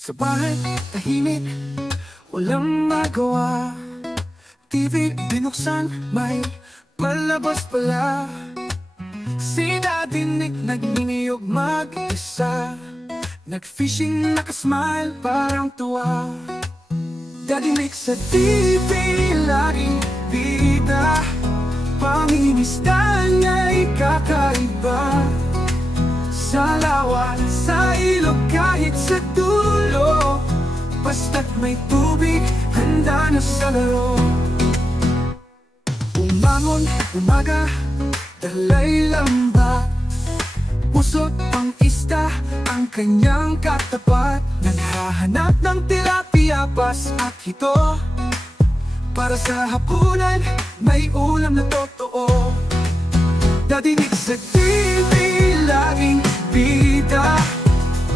Sa bahay, tahimik, walang magawa. TV binuksan, may palabas pala. Sinadinig, nagniniyog mag-isa. Nag-fishing, nakasmile, parang tuwa. Dadinig sa TV, laging bida. Pangingisda niya'y kakaiba. Sa lawan, sa ilog, kahit sa dulo, basta't may tubig, handa na sa laro. Umangon, umaga, dalay lamba. Pusot pang isda, ang kanyang katapat. Naghahanap ng tilapia, pas at hito. Para sa hapunan, may ulam na totoo. Dadinig sa TV, laging bida.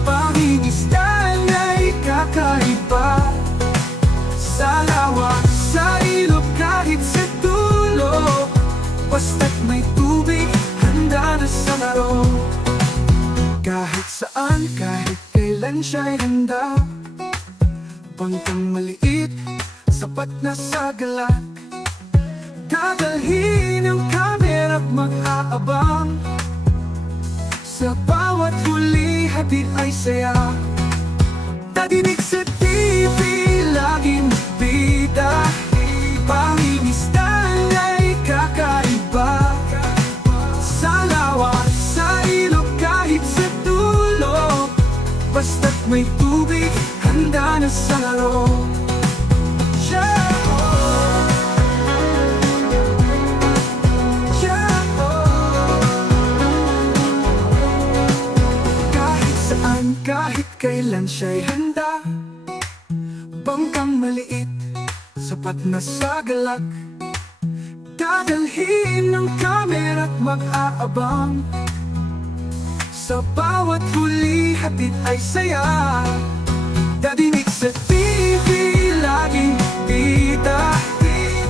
Pangingisda na'y kakaiba. Sa lawa, sa ilog, kahit sa dulo, basta't may tubig, handa na sa laro. Kahit saan, kahit kailan siya'y handa. Bangkang maliit, sapat na sa galak. Dadalhin ang kamera't mag-aabang. Sa bawat huli, hatid ay saya. Dadinig sa TV, laging bida. Pangingisda na'y kakaiba. Sa lawa, sa ilog, kahit sa dulo, basta't may tubig, handa na sa laro. Kahit kailan siya'y handa. Bangkang maliit, sapat na sa galak. Dadalhin ng kamera't mag-aabang. Sa bawat huli, hatid ay saya. Dadinig sa TV, laging bida.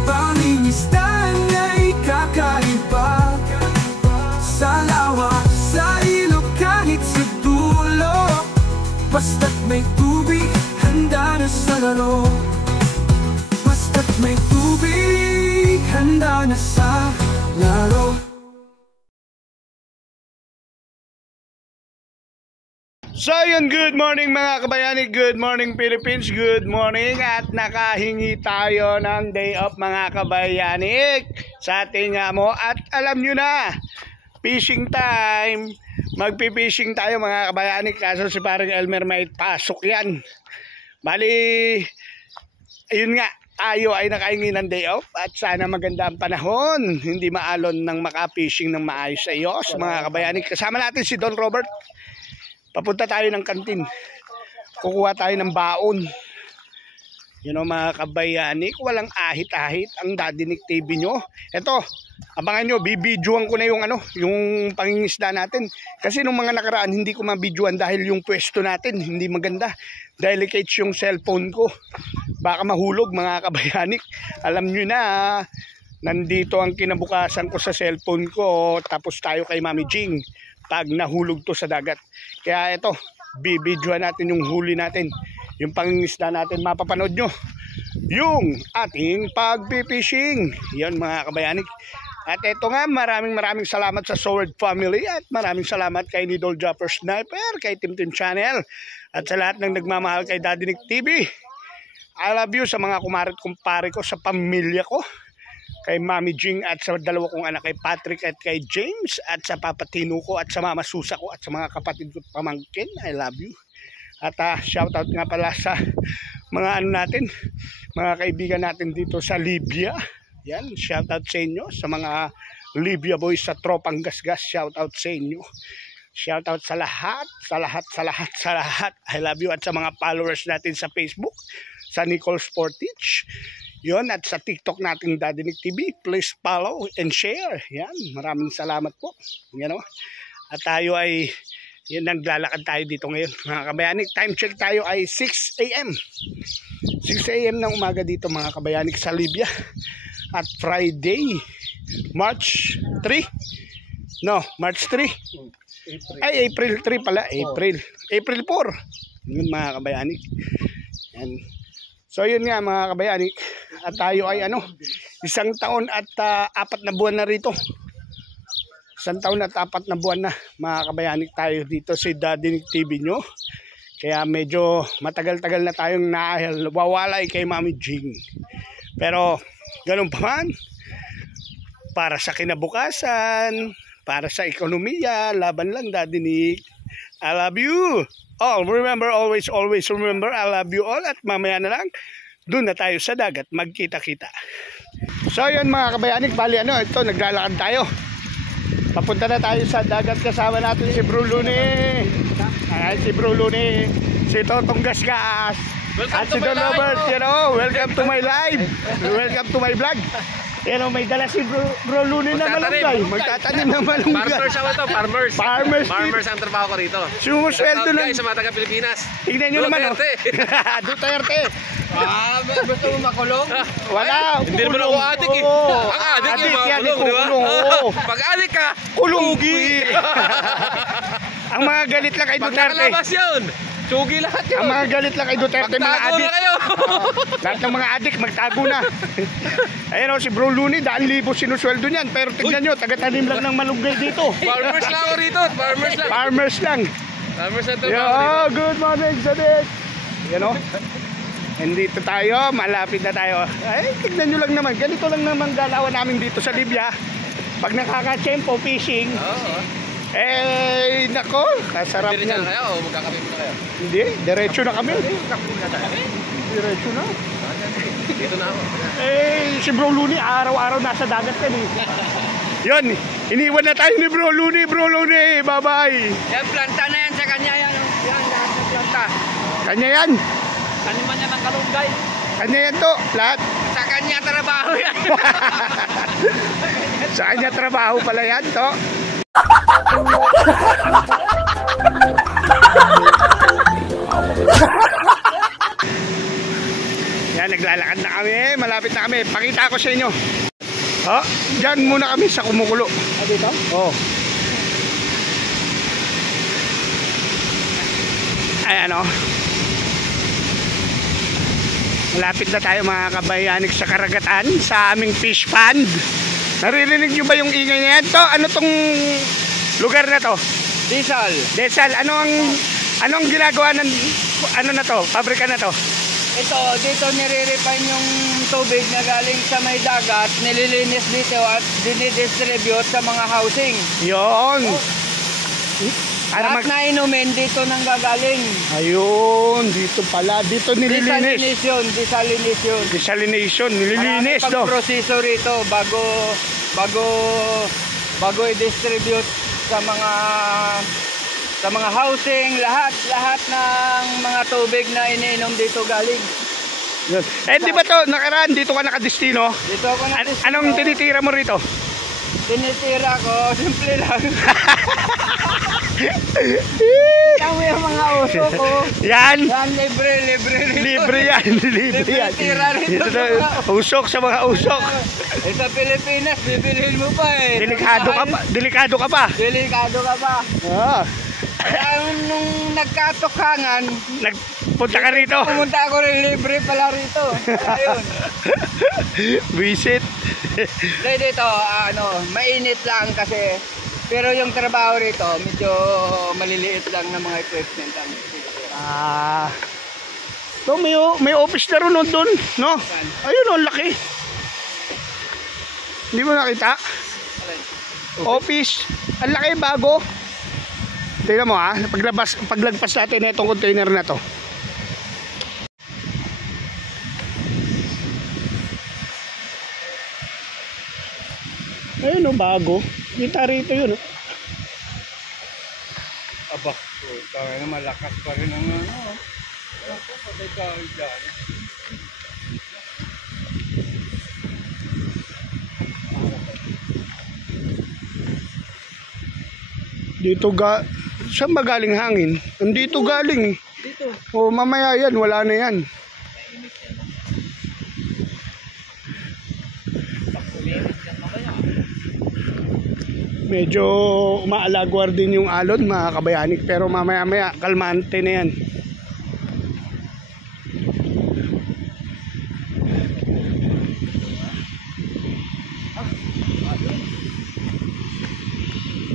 Pangingisda na'y kakaiba. Sa lawa, sa ilog, kahit sa dulo, basta't may tubig, handa na sa laro. Basta't may tubig, handa na sa laro. So yun, good morning mga kabayani, good morning Philippines, good morning. At nakahingi tayo ng day off mga kabayani sa ating amo. At alam nyo na, fishing time. Magpipishing tayo mga kabayani, kaso si paring Elmer may pasok yan. Bali, ayun nga, tayo ay nakahingi ng day off. At sana maganda ang panahon, hindi maalon ng makapishing ng maayos sa iyos mga kabayani. Kasama natin si Don Robert. Papunta tayo ng kantin, kukuha tayo ng baon. You know mga kabayani, walang ahit-ahit ang Dadinig TV nyo. Eto, abangan nyo, bibidyoan ko na yung yung pangingisda natin. Kasi nung mga nakaraan hindi ko mabidyoan dahil yung pwesto natin hindi maganda. Delicate yung cellphone ko, baka mahulog mga kabayani. Alam nyo na, nandito ang kinabukasan ko sa cellphone ko. Tapos tayo kay Mami Jing pag nahulog to sa dagat. Kaya ito, bibidyoan natin yung huli natin, yung pangingisda natin. Mapapanood nyo yung ating pagpipishing. Yan mga kabayani. At ito nga, maraming salamat sa Sword Family. At maraming salamat kay Nidol Jumper Sniper, kay Tim Channel, at sa lahat ng nagmamahal kay Dadinig TV. I love you sa mga kumarit kumpare ko, sa pamilya ko, kay Mami Jing at sa dalawa kong anak, kay Patrick at kay James, at sa papatino ko at sa mama Susa ko at sa mga kapatid ko pamangkin. I love you. At shoutout nga pala sa mga natin, mga kaibigan natin dito sa Libya. Yan, shoutout sa inyo, sa mga Libya boys sa Tropang Gasgas, shoutout sa inyo. Shoutout sa lahat, sa lahat. I love you. At sa mga followers natin sa Facebook, sa Nicole Sportich, yon, at sa TikTok natin Dadinig TV, please follow and share. Yan, maraming salamat po. Yan, at tayo ay naglalakad tayo dito ngayon mga kabayani. Time check tayo ay 6 AM 6 AM ng umaga dito mga kabayani sa Libya. At Friday, March 3, no, March 3, ay April 3 pala, April 4, Yun mga kabayanik. Yan. So yun nga mga kabayanik. At tayo ay 1 taon at 4 na buwan na rito. 1 taon at 4 na buwan na mga kabayanik tayo dito sa Dadinig TV nyo. Kaya medyo matagal-tagal na tayong nawawalay kay Mami Jing. Pero ganun pa man, para sa kinabukasan, para sa ekonomiya, laban lang Dadinig. I love you all. Remember, always remember, I love you all. At mamaya na lang, doon na tayo sa dagat, magkita-kita. So yun mga kabayanik, bali ito, naglalakad tayo. Papunta na tayo sa dagat, kasama natin si Bro Luni. Ayan si Bro Luni, si Totong Gasgas, at si Don Robert, welcome to my live. Welcome to my vlog. May dala si Bro Luni na malunggay. Magtatanim ng malunggay. Farmers ako ito, farmers. Farmers ang trabaho ko rito. Sumusweldo lang. Guys, sa mga taga-Pilipinas. Tignan nyo naman. Duterte. Gusto mo makulong? Wala. Hindi mo na ako adik eh. Ang adik yung makulong, di ba? Pag adik ka, kulunggi. Ang mga galit lang kay pag Duterte. nakalabas yun, sugi lahat yun. Ang mga galit lang kay Duterte, mga Magtago adik. na kayo. Lahat ng mga adik, magtago na. Ayun si Bro Luni, 100,000 sinusweldo niyan. Pero tignan nyo, tagatanim lang ng malunggay dito. Farmers lang ako rito. Farmers lang. Farmers lang. Farmers ang trabaho ko rito. Good morning, Sadik. Nandito tayo, malapit na tayo. Ay, tignan nyo lang naman. Ganito lang naman galawan namin dito sa Libya. Pag nakaka-tsempo fishing, nako, kasarap Diretso yan. na kayo o magkakape muna kayo? Hindi, diretso na kami. Diretso na. Dito na ako. Si Bro Luni, araw-araw nasa dagat yan eh. Yun, iniwan na tayo ni Bro Luni. Bro Luni, bye-bye. Yan, planta na yan sa kanya yan. Yan, lahat ng planta. Kanya yan. Taniman niya ng kalunggay. Kanya yan to, lahat. Sa kanya trabaho yan. Sa kanya trabaho pala yan to. Yan, naglalakad na kami. Malapit na kami. Pakita ko sa inyo. Diyan muna kami sa Kumukulo. Dito? Oo. Ayan malapit na tayo mga kabayanik sa karagatan, sa aming fish pond. Naririnig nyo ba yung ingay na yan? Ano tong lugar na to? Desal. Anong ginagawa ng pabrika na to? Ito, dito nire-refine yung tubig na galing sa may dagat, nililinis dito at dinidistribute sa mga housing. Yun. Lahat na inumin dito nang gagaling. Ayun, dito pala. Dito nililinis. Desalination, nililinis. Marami pag-proseso rito bago i-distribute sa mga housing, lahat ng mga tubig na iniinom dito galing. Yun. Di ba to, nakaraan dito ka nakadestino? Dito ako nakadestino. Anong tinitira mo rito? Tinitira ko, simple lang. Tama yung mga uso ko. Yan, libre yan. Tira rito. Usok sa mga usok. Sa Pilipinas, bibilhin mo pa eh. Delikado ka pa. Kaya nung nagkatukangan, Nagpunta ka rito. pumunta ako rin, libre pala rito. Ayun. Visit. Dito, mainit lang kasi. Pero yung trabaho rito, medyo maliliit lang ng mga equipment ang So may office na rin doon, no? Ayun, laki. Hindi mo nakita? Office. Ang laki, bago. Tingnan mo paglagpas natin na itong container na to. Ayun, bago. Kita rito yun. Aba, kaya na malakas pa rin ang patay tayo dyan. Dito saan magaling hangin? Andito galing eh. Dito. Mamaya yan, wala na yan. Medyo umaalagwar din yung alon mga kabayanik, pero mamaya kalmante na yan.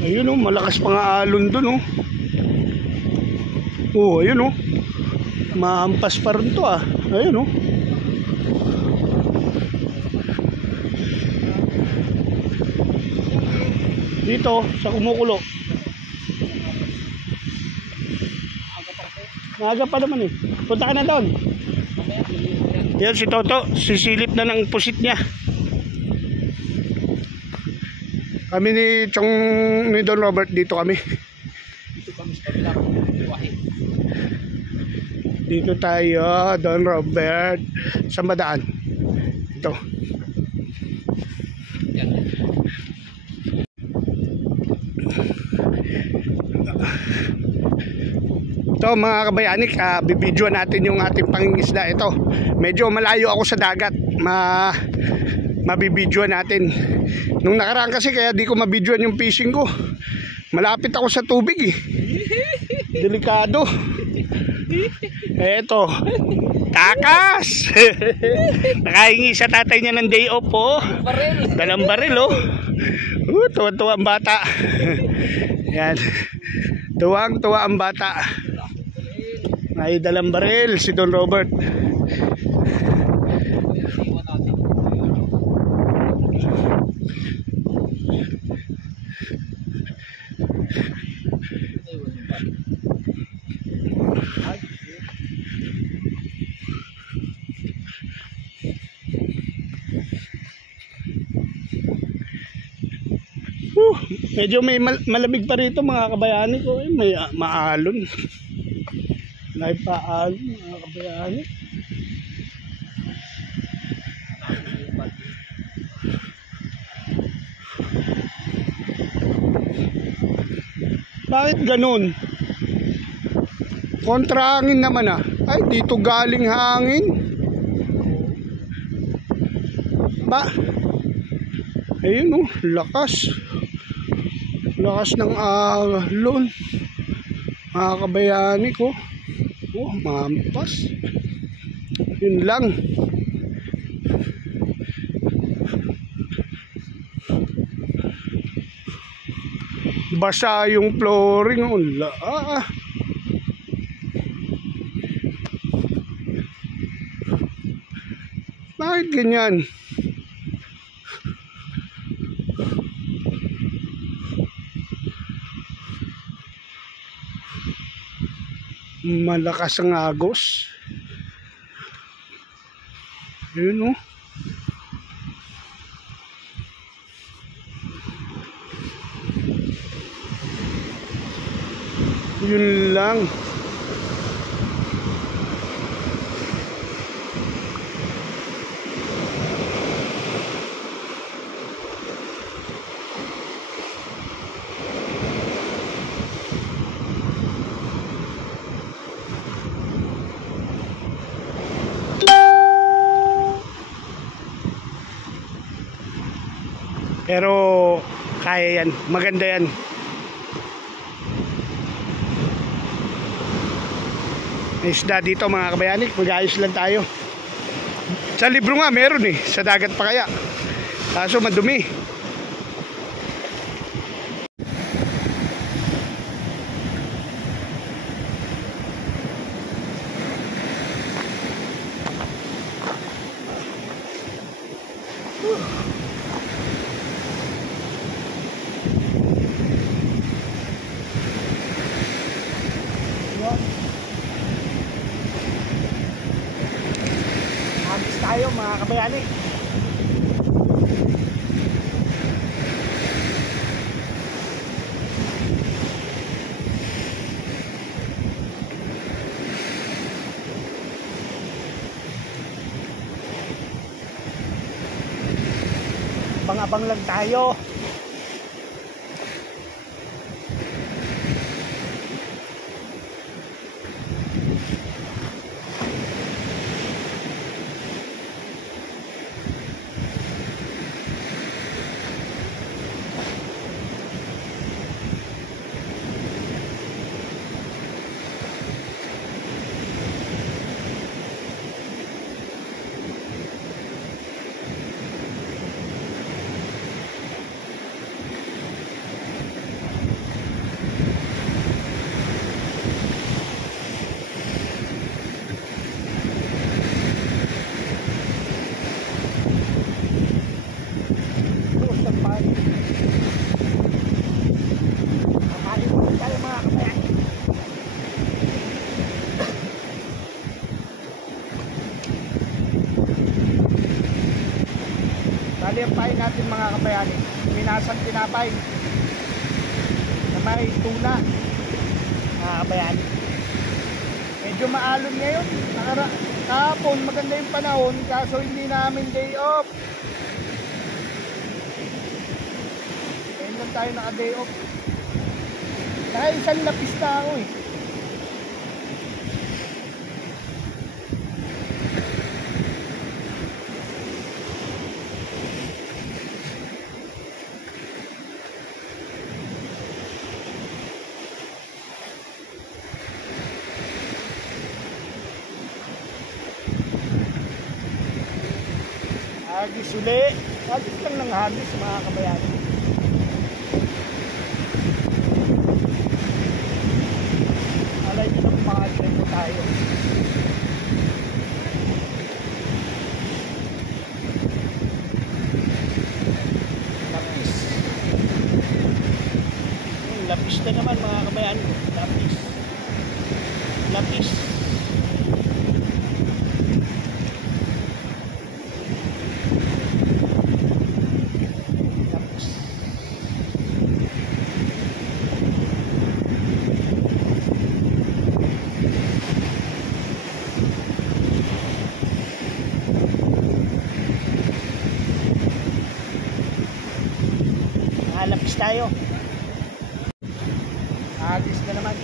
Ayun oh, malakas pa nga alon dun oh. Oh, ayun oh. Maampas pa rin to ah. Ayun oh. Dito sa kumukulo. Maaga pa naman eh. Punta ka na doon. Yan si Toto, sisilip na ng pusit niya. Kami ni Chong, ni Don Robert, dito kami. Dito tayo, Don Robert. Saan ba daan? Ito. Ito mga kabayanik, bibidyoan natin yung ating pangingisda. Ito, medyo malayo ako sa dagat. Mabibidyoan natin. Nung nakaraan kasi kaya di ko mabidyoan yung fishing ko. Malapit ako sa tubig eh. Delikado. Eto, takas. Nakahingi sa tatay niya ng day off po. Dalang baril oh. Tuwa-tuwa ang bata. Yan. Tuwang-tuwa ang bata. May dalang baril si Don Robert. Medyo may malamig pa rito mga kabayani ko. May maalon. May paalon mga kabayani. Bakit ganun? Kontra hangin naman ah. Ay dito galing hangin. Ba? Ayun oh, lakas. Lakas ng alon. Mga kabayani ko. Oh, mampas. Yun lang. Basa yung flooring. Ula. Bakit ganyan? Malakas ang agos. Yun oh. Yun lang. Pero kaya yan, maganda yan. May isda dito mga kabayanik, mag-ayos lang tayo. Sa libro nga meron eh, sa dagat pa kaya. Kaso madumi. Agis tayo mga kabayani. Abang-abang lang tayo. Bali ang pain natin mga kabayani, minasang tinapay na may tuna mga kabayani. Medyo maalon ngayon. Kahapon maganda yung panahon kaso hindi namin day off. Ngayon lang tayo naka day off. Dahil isang lapis na ako eh. Hagis uli. Hagis lang ng hagis mga kabayan. Alay din ang pangalan mo tayo. Lapis. Lapis na naman mga kabayan. Lapis. Lapis. Lapis tayo. Agis na naman.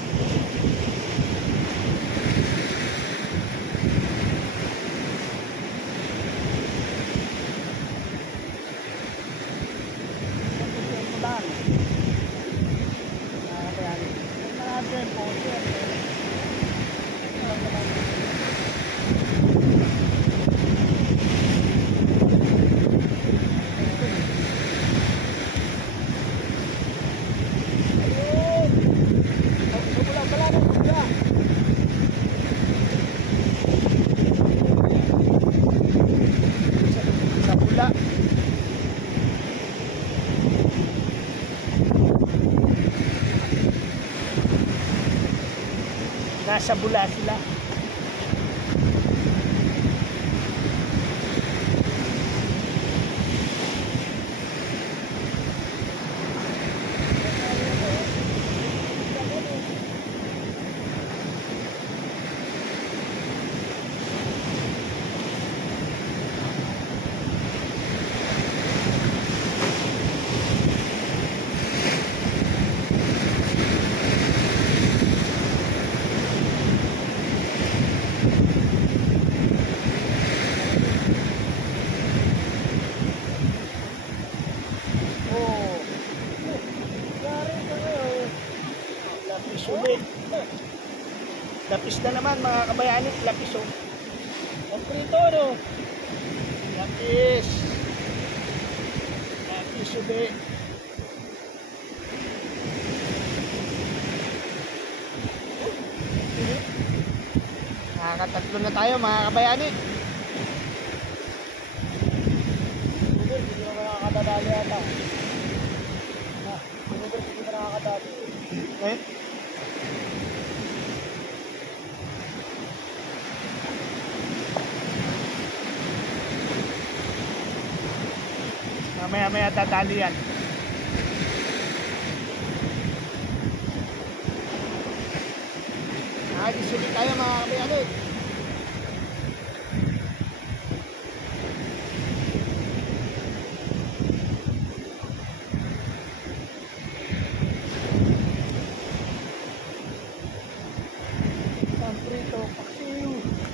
Nasa bula sila. Lapis na naman mga kabayani, lapis oh. Ang prito no. Lapis. Lapis ube. Nakakatatlo na tayo mga kabayani. Hindi mo nakakadali ata. Hindi mo nakakadali. Eh? Maya-maya tatali yan. Nakagisulit tayo mga kabayani. Prito, paksiw.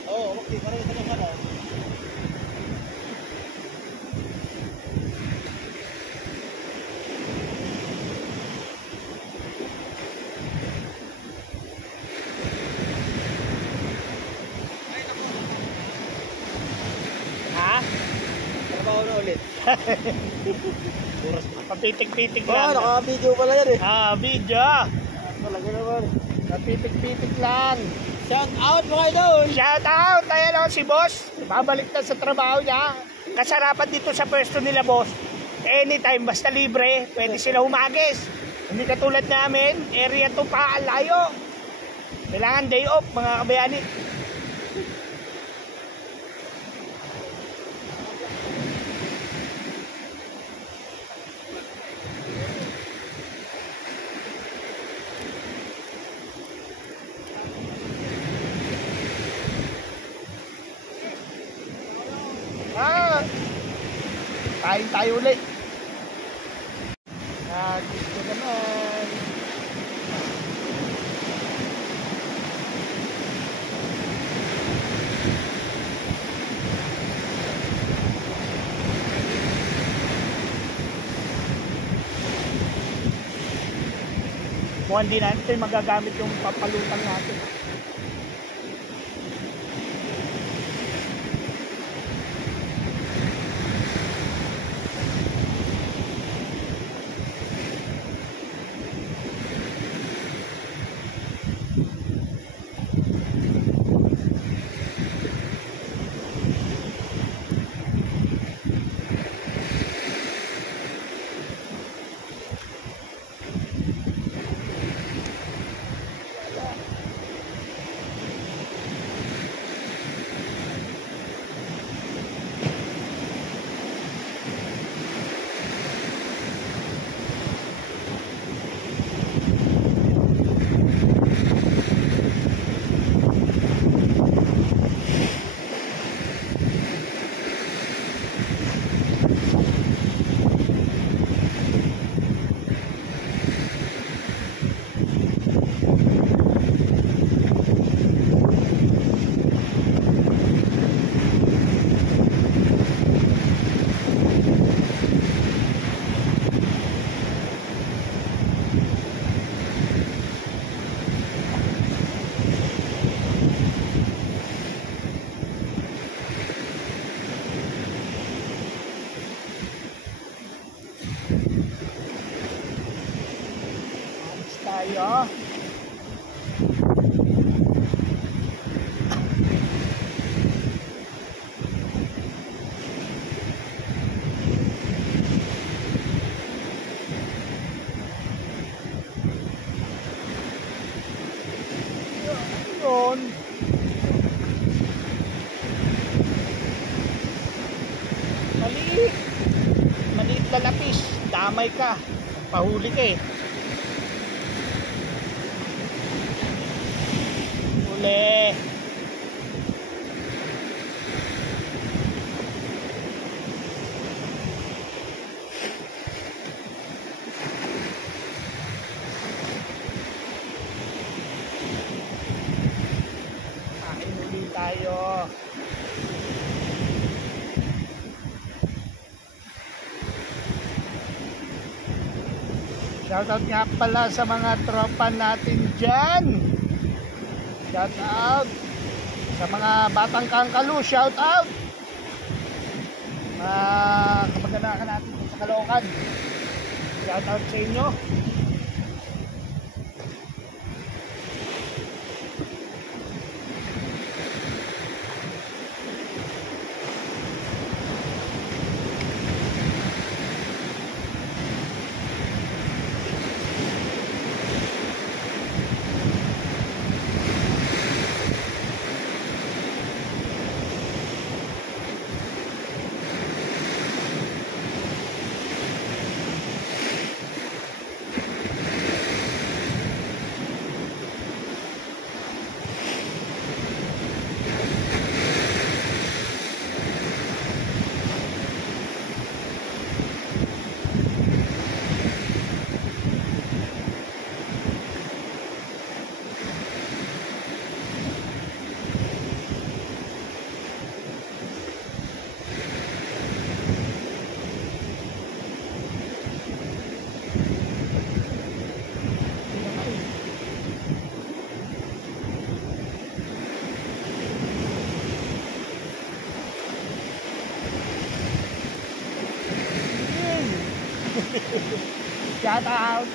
Oo, okay. Parang ito na sana. Ulit. Papitik-pitik lang. Naka-video pala yan eh. Video. Talaga naman. Papitik-pitik lang. Shout out mga idol. Shout out. Ayan o si boss. Babalik na sa trabaho niya. Kasarapan dito sa pwesto nila boss. Anytime basta libre. Pwede sila humagis. Hindi katulad namin. Area 2 pa. Layo. Kailangan day off mga kabayani. Kain tayo ulit. Gusto naman. Mukhang di natin magagamit yung papalutang natin. Tayo. Yun. Maliit na lapis. Damay ka. Pahuli ka eh. Uli. Kain uli tayo. Shoutout nga pala sa mga tropa natin dyan. Shout out sa mga batang Kangkalu, shout out. Kamag-anakan natin sa Caloocan. Shout out sa inyo. Shout out.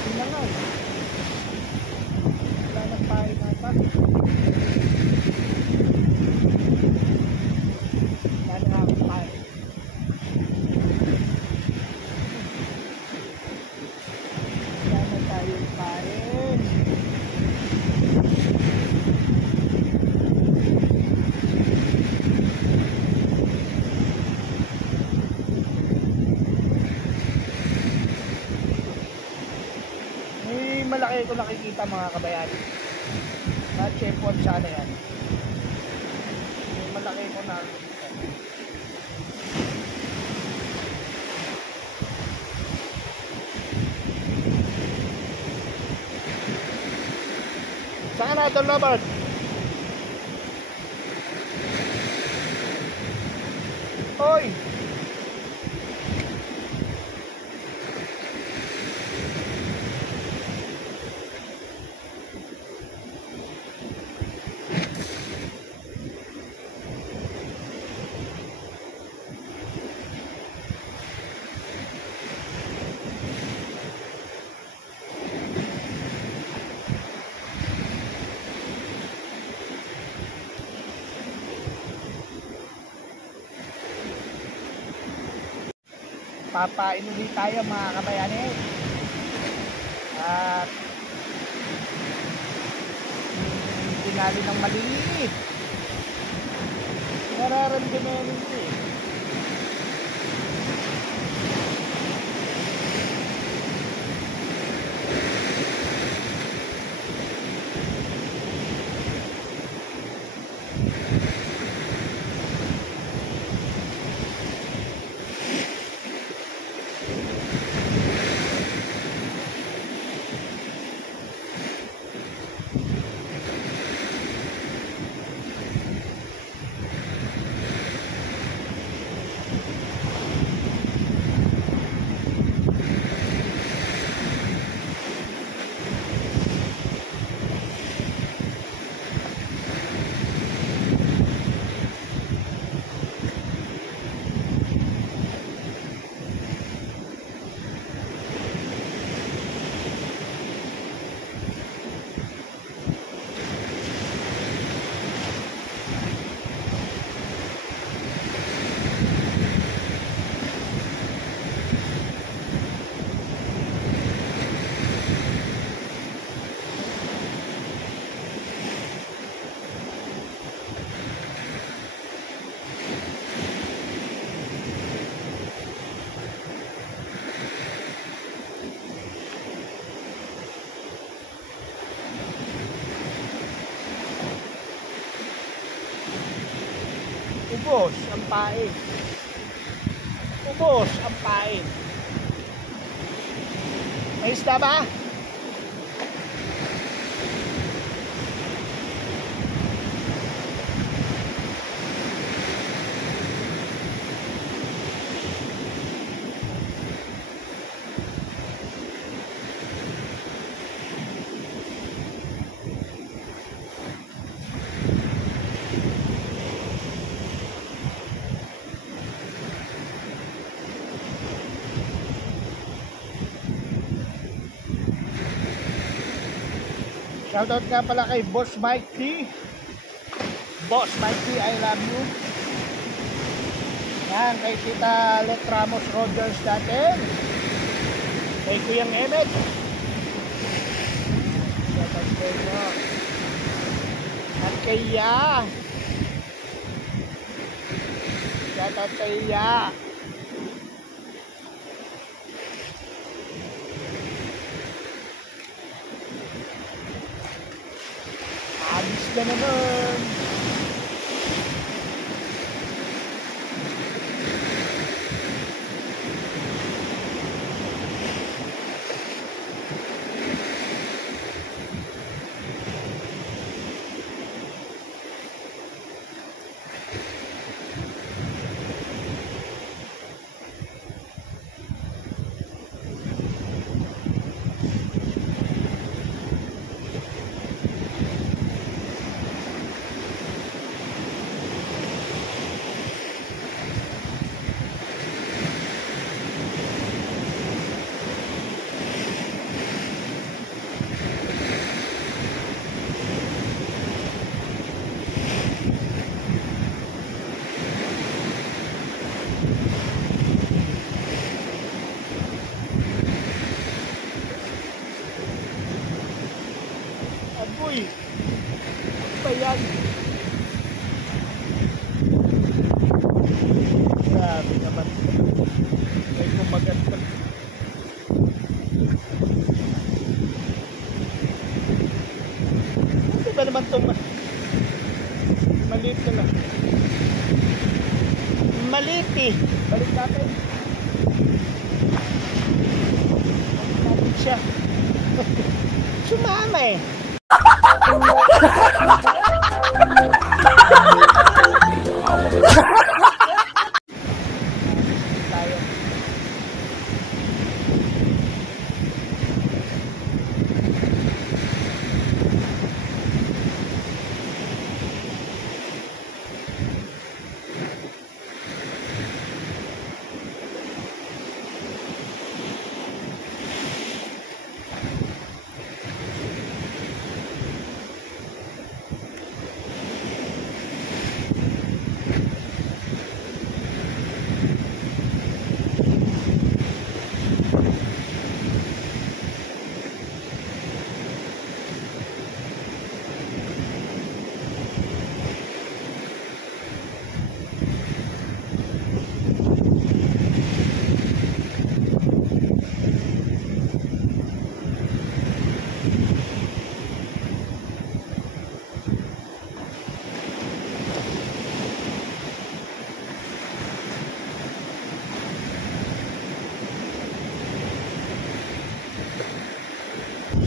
Sila nga. Wala nang pahay natin. Wala na akong pahay. Wala na tayong pahay. Malaki ko nakikita mga kabayan na chepon sana yan. May Sakay mo na. Saan na ito, Robert? Hoy! Papain ulit tayo mga kabayani. At tinali ng maliliit. Nararamdaman nito eh. Ubos ang pain. Ubos ang pain. May isda ba? Shoutout nga pala kay Boss Mike T. Boss Mike T, I love you. Yan, kay Tita Let Ramos Rogers natin. Kay Kuyang Emmet. Shoutout kay mo. At kay Ya. Shoutout kay Ya. Abis na naman. Uy, ano ba yan? Grabe naman. May kumagat pa. Ano ba naman itong maliit na lang? maliit eh. Balik natin. Balik siya. Sumama eh.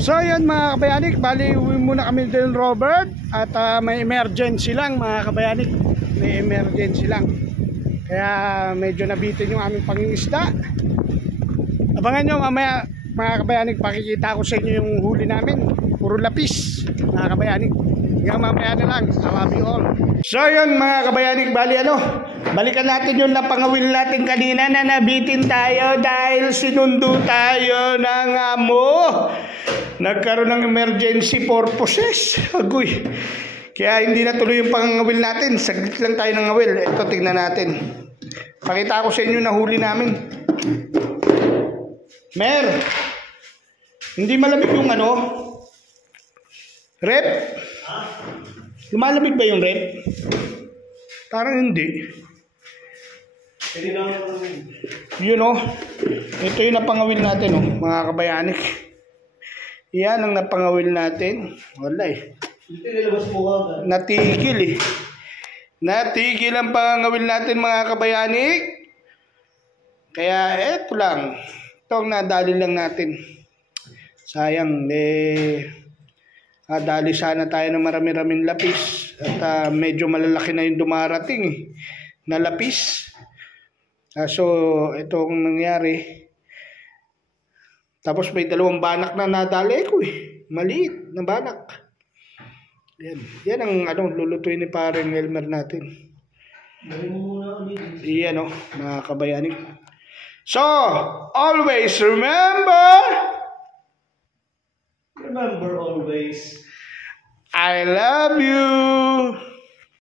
So yun mga kabayanik, bali uwi muna kami din Robert. At may emergency lang mga kabayanik. May emergency lang. Kaya medyo nabitin yung aming pangingisda. Abangan nyo mamaya mga kabayanik, pakikita ko sa inyo yung huli namin. Puro lapis mga kabayanik. Hanggang mamaya na lang, I love you all. So yun mga kabayanik, bali balikan natin yung napangawil natin kanina na nabitin tayo dahil sinundo tayo ng amo. Nagkaroon ng emergency purposes. Agoy. Kaya hindi na tuloy yung pangawil natin. Saglit lang tayo ng awil. Ito, tingnan natin. Pakita ko sa inyo na huli namin. Mer, hindi malamig yung rep? Lumalamig ba yung rep? Parang hindi. You know, ito yung napangawil natin, mga kabayanik. Yan ang napangawil natin. Wala eh. Natigil eh. Natigil ang pangawil natin mga kabayanik. Kaya eto lang. Ito ang nadali lang natin. Sayang dali sana tayo ng marami-raming lapis. At medyo malalaki na yung dumarating eh. Na lapis. So itong nangyari. Tapos may dalawang banak na nadali ko eh. Maliit na banak. Yan ang lulutuin ni Pareng Elmer natin. Yan mga kabayanik. So, always remember always, I love you.